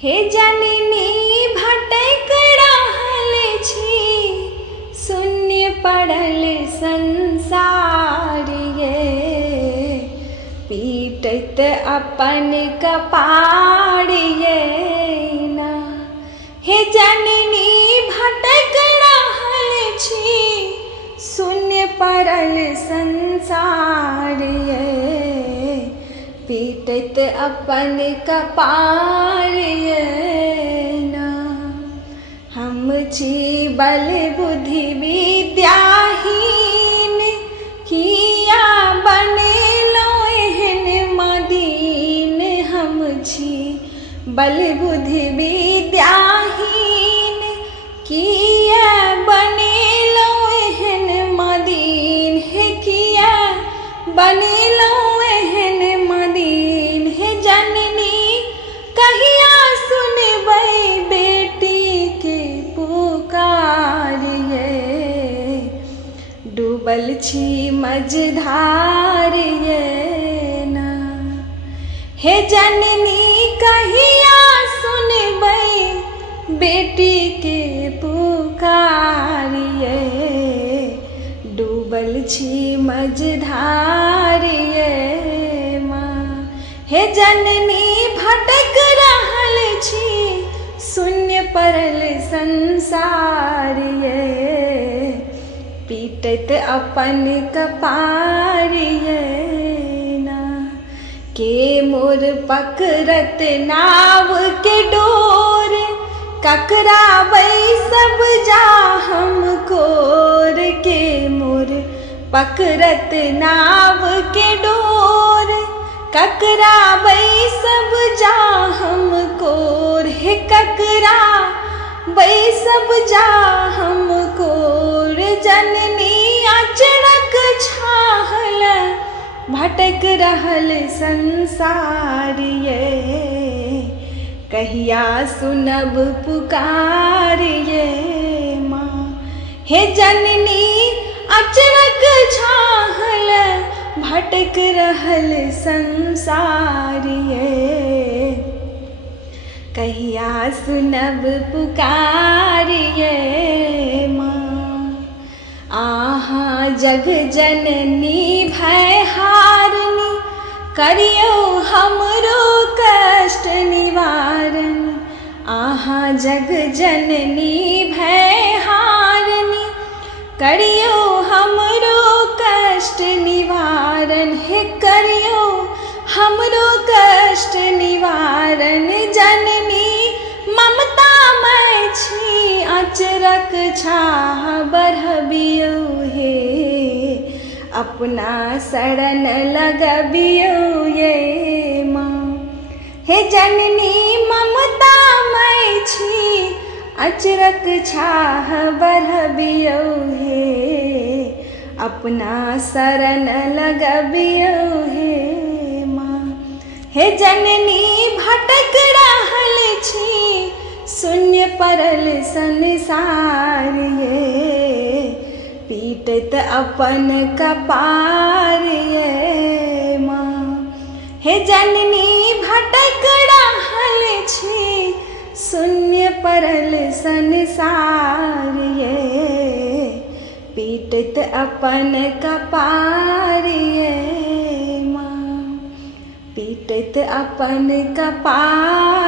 हे जननी भटक रहल छी, शून्य पड़ल संसार ये, पीटत अपन कपार ये ना। हे जननी भटक रहल छी, शून्य पड़ल संसार ये, पीटत अपन कपार ये ना। हम छी बल बुद्धि विद्याहीन, किया बनेलो एहन मदीन। हम छी बल बुद्धि विद्याहीन, किया बनेलो एहन मदीन। हे किया बनेलो एहन मदीन। हे जननी कहिया सुनबै बेटी के पुकार ये, डूबल छी मझधार ये ना। हे जननी कहिया सुनबै बेटी के पुकार ये, डूबल छी मझधार ये माँ। हे जननी भटक रहल छी, शून्य पड़ल संसार ये, पीटत अपन कपार ये ना। के मोर पकड़त नाव के डोर, ककरा सब जा हमकोर। के मोर पकड़त नाव के डोर, ककरा सब जा हमकोर। हे ककरा सब जा हमकोर। जननी अचरक छाहल, भटक रहल संसार ये, कहिया सुनब पुकार ये माँ। हे जननी अचरक छाहल, भटक रहल संसार ये, कहिया सुनब पुकार ये माँ। आहा जग जननी भय हारनी, करियो हमरो कष्ट निवारण। आहा जग जननी भय हारनी, करियो हमरो कष्ट निवारण। हे करियो हमरो कष्ट निवारण। जननी ममता मैं छी, अचरक छाह बढ़बियो हे, अपना शरण लगबियो ये माँ। हे जननी ममता मैं छी, अचरक छाह बढ़बियो हे, अपना शरण लगबियो हे माँ। हे जननी भटक रहल छी, शून्य पड़ल संसार ये, पीटत अपन कपार ये माँ। हे जननी भटक रहल छी, शून्य पड़ल संसार ये, पीटत अपन कपार ये माँ, पीटत अपन कपार।